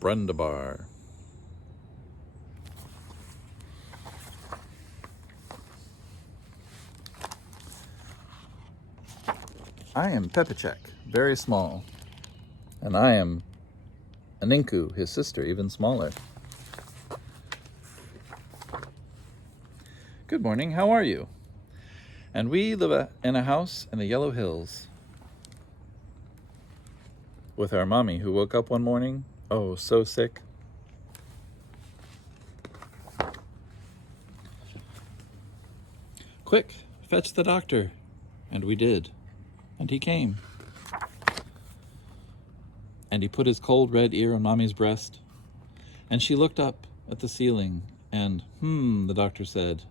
Brundibar. I am Pepicek, very small, and I am Aninku, his sister, even smaller. Good morning, how are you? And we live in a house in the Yellow Hills with our mommy, who woke up one morning, oh, so sick. Quick, fetch the doctor. And we did. And he came. And he put his cold red ear on Mommy's breast. And she looked up at the ceiling and, the doctor said,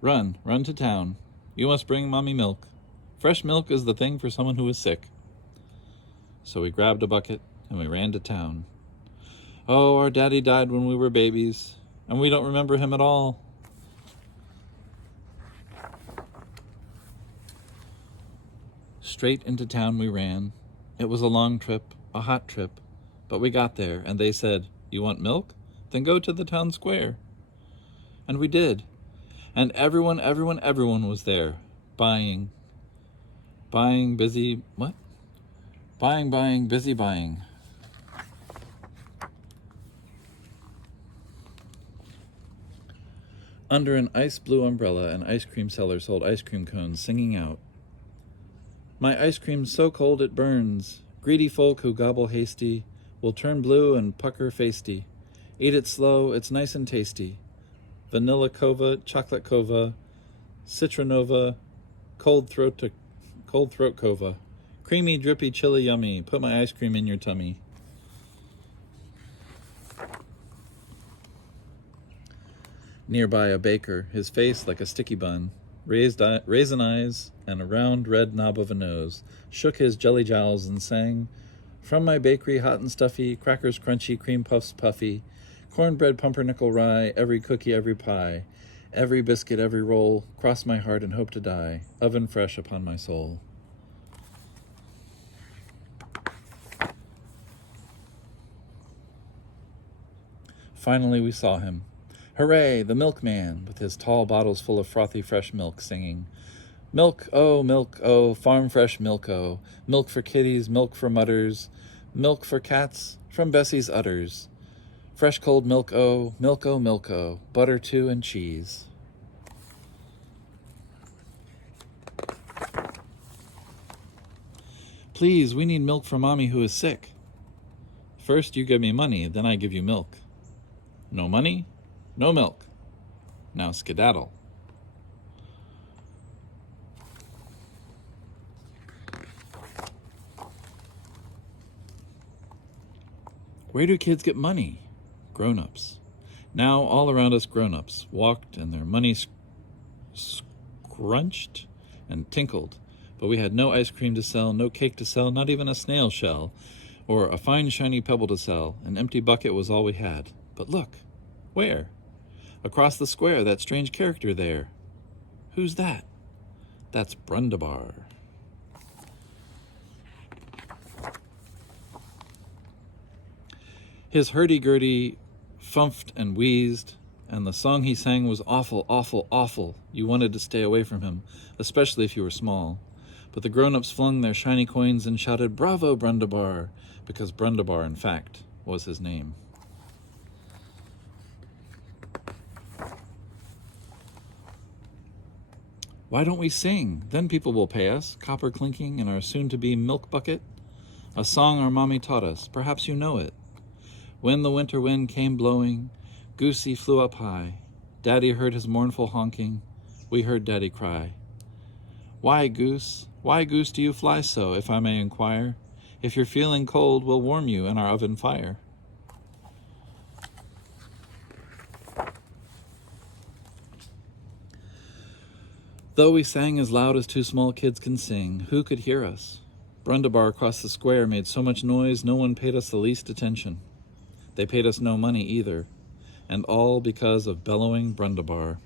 run to town. You must bring Mommy milk. Fresh milk is the thing for someone who is sick. So we grabbed a bucket and we ran to town. Oh, our daddy died when we were babies, and we don't remember him at all. Straight into town we ran. It was a long trip, a hot trip, but we got there and they said, you want milk? Then go to the town square. And we did. And everyone was there, buying, busy buying. Under an ice blue umbrella, an ice cream seller sold ice cream cones, singing out, my ice cream's so cold it burns. Greedy folk who gobble hasty will turn blue and pucker facety. Eat it slow, it's nice and tasty. Vanilla cova, chocolate cova, citronova, cold throat cova. Creamy, drippy, chilly, yummy. Put my ice cream in your tummy. Nearby a baker, his face like a sticky bun, raisin eyes and a round red knob of a nose, shook his jelly jowls and sang, from my bakery hot and stuffy, crackers crunchy, cream puffs puffy, cornbread pumpernickel rye, every cookie, every pie, every biscuit, every roll, cross my heart and hope to die, oven fresh upon my soul. Finally we saw him. Hooray, the milkman, with his tall bottles full of frothy fresh milk, singing, milk, oh, farm fresh milk, oh, milk for kitties, milk for mutters, milk for cats, from Bessie's udders, fresh cold milk, oh, butter too and cheese. Please, we need milk for Mommy who is sick. First you give me money, then I give you milk. No money? No milk. Now skedaddle. Where do kids get money? Grown-ups. Now all around us grown-ups walked and their money scrunched and tinkled. But we had no ice cream to sell, no cake to sell, not even a snail shell, or a fine shiny pebble to sell. An empty bucket was all we had. But look, where? Across the square, that strange character there. Who's that? That's Brundibar. His hurdy-gurdy fumfed and wheezed, and the song he sang was awful, awful, awful. You wanted to stay away from him, especially if you were small. But the grown-ups flung their shiny coins and shouted, bravo, Brundibar, because Brundibar, in fact, was his name. Why don't we sing? Then people will pay us, copper clinking in our soon-to-be milk bucket. A song our mommy taught us, perhaps you know it. When the winter wind came blowing, Goosey flew up high. Daddy heard his mournful honking. We heard Daddy cry. Why, Goose, do you fly so, if I may inquire? If you're feeling cold, we'll warm you in our oven fire. Though we sang as loud as two small kids can sing, who could hear us? Brundibar across the square made so much noise no one paid us the least attention. They paid us no money either, and all because of bellowing Brundibar.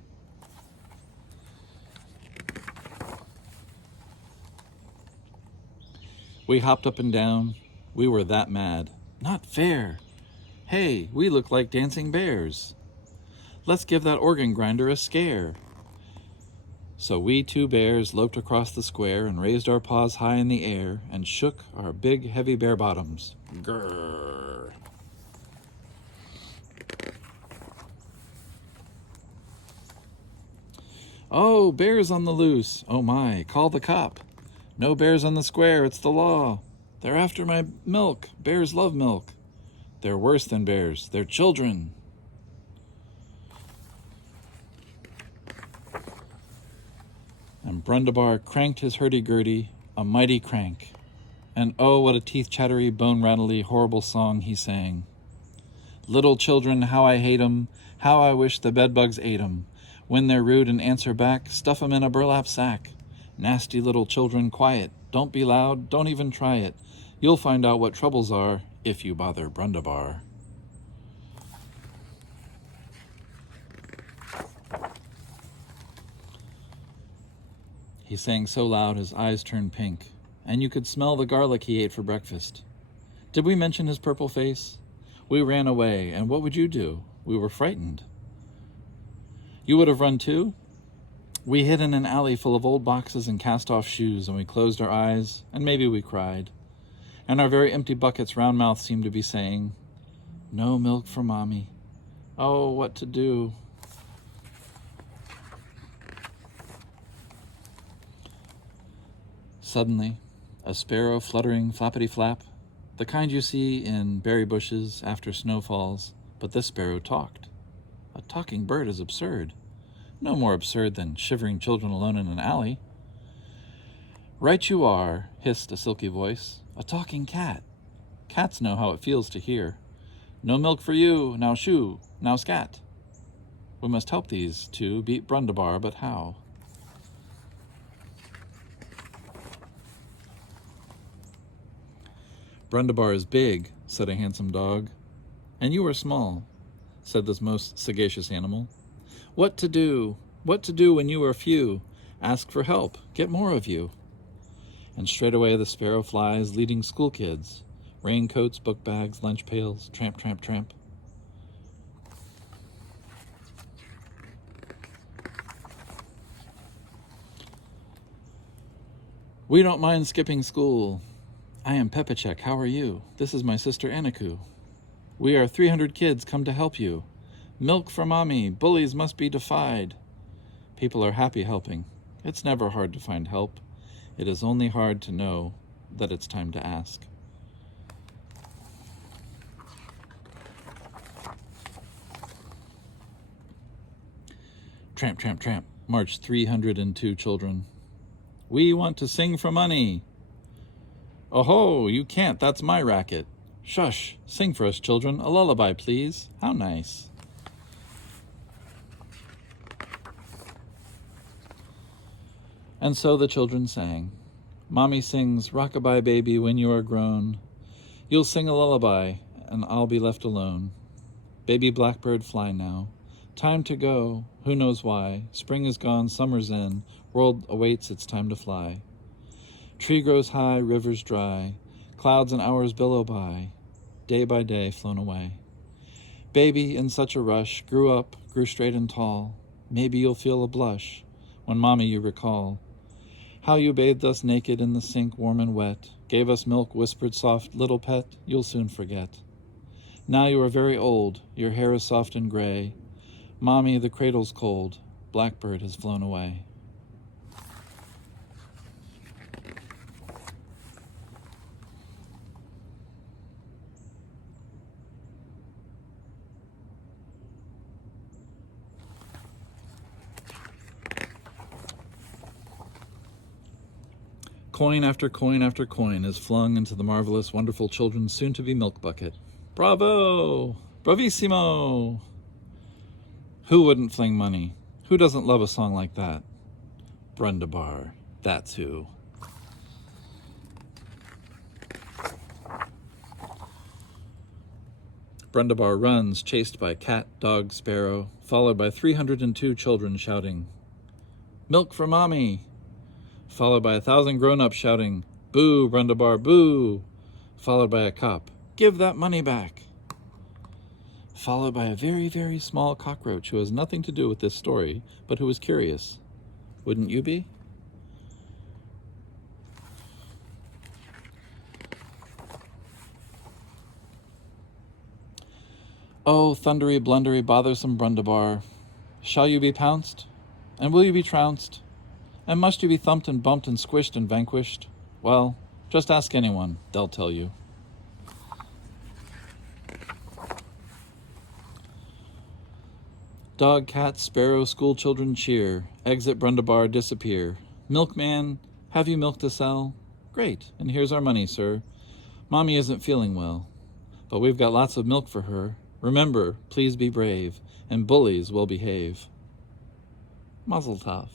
We hopped up and down. We were that mad. Not fair. Hey, we look like dancing bears. Let's give that organ grinder a scare. So we two bears loped across the square and raised our paws high in the air and shook our big, heavy bare bottoms. Grrr. Oh, bears on the loose. Oh my, call the cop. No bears on the square, it's the law. They're after my milk. Bears love milk. They're worse than bears. They're children. And Brundibar cranked his hurdy-gurdy, a mighty crank. And oh, what a teeth-chattery, bone-rattly, horrible song he sang. Little children, how I hate 'em, how I wish the bedbugs ate 'em. When they're rude and answer back, stuff 'em in a burlap sack. Nasty little children, quiet. Don't be loud, don't even try it. You'll find out what troubles are if you bother Brundibar. He sang so loud his eyes turned pink, and you could smell the garlic he ate for breakfast. Did we mention his purple face? We ran away, and what would you do? We were frightened. You would have run too? We hid in an alley full of old boxes and cast-off shoes, and we closed our eyes, and maybe we cried. And our very empty buckets' round mouths seemed to be saying, "No milk for Mommy. Oh, what to do?" Suddenly, a sparrow fluttering flappity-flap, the kind you see in berry bushes after snow falls, but this sparrow talked. A talking bird is absurd. No more absurd than shivering children alone in an alley. "Right you are," hissed a silky voice, "a talking cat. Cats know how it feels to hear. No milk for you, now shoo, now scat." We must help these two beat Brundibar, but how? "Brundibar is big," said a handsome dog. "And you are small," said this most sagacious animal. "What to do? What to do when you are few? Ask for help, get more of you." And straightway the sparrow flies, leading school kids. Raincoats, book bags, lunch pails, tramp, tramp, tramp. "We don't mind skipping school. I am Pepachek, how are you? This is my sister Aniku. We are 300 kids come to help you. Milk for Mommy, bullies must be defied." People are happy helping. It's never hard to find help. It is only hard to know that it's time to ask. Tramp, tramp, tramp, marched 302 children. "We want to sing for money." "Oh-ho, you can't, that's my racket." "Shush, sing for us, children, a lullaby, please. How nice." And so the children sang. Mommy sings, "Rock-a-bye, baby, when you are grown. You'll sing a lullaby, and I'll be left alone. Baby blackbird, fly now. Time to go, who knows why. Spring is gone, summer's in. World awaits, it's time to fly. Tree grows high, rivers dry. Clouds and hours billow by. Day by day flown away. Baby, in such a rush, grew up, grew straight and tall. Maybe you'll feel a blush when Mommy you recall. How you bathed us naked in the sink, warm and wet, gave us milk, whispered soft, little pet, you'll soon forget. Now you are very old, your hair is soft and gray. Mommy, the cradle's cold, blackbird has flown away." Coin after coin after coin is flung into the marvelous, wonderful children's soon-to-be milk bucket. Bravo! Bravissimo! Who wouldn't fling money? Who doesn't love a song like that? Brundibar, that's who. Brundibar runs, chased by cat, dog, sparrow, followed by 302 children shouting, "Milk for Mommy!" Followed by 1,000 grown-ups shouting, "Boo, Brundibar, boo!" Followed by a cop, Give that money back. Followed by a very, very small cockroach who has nothing to do with this story, but who is curious. Wouldn't you be? Oh, thundery, blundery, bothersome Brundibar, shall you be pounced? And will you be trounced? And must you be thumped and bumped and squished and vanquished? Well, just ask anyone, they'll tell you. Dog, cat, sparrow, school children cheer. Eggs at Brundibar disappear. Milkman, have you milk to sell? Great, and here's our money, sir. Mommy isn't feeling well, but we've got lots of milk for her. Remember, please be brave, and bullies will behave. Mazel tov.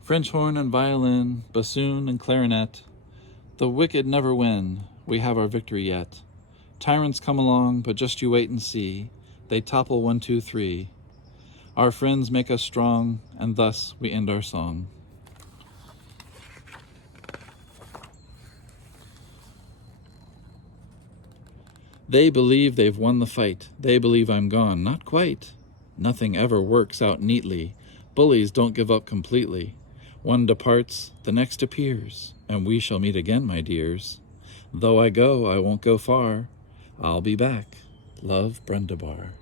French horn and violin, bassoon and clarinet. The wicked never win, we have our victory yet. Tyrants come along, but just you wait and see. They topple 1, 2, 3. Our friends make us strong, and thus we end our song. They believe they've won the fight. They believe I'm gone. Not quite. Nothing ever works out neatly. Bullies don't give up completely. One departs, the next appears, and we shall meet again, my dears. Though I go, I won't go far. I'll be back. Love, Brundibar.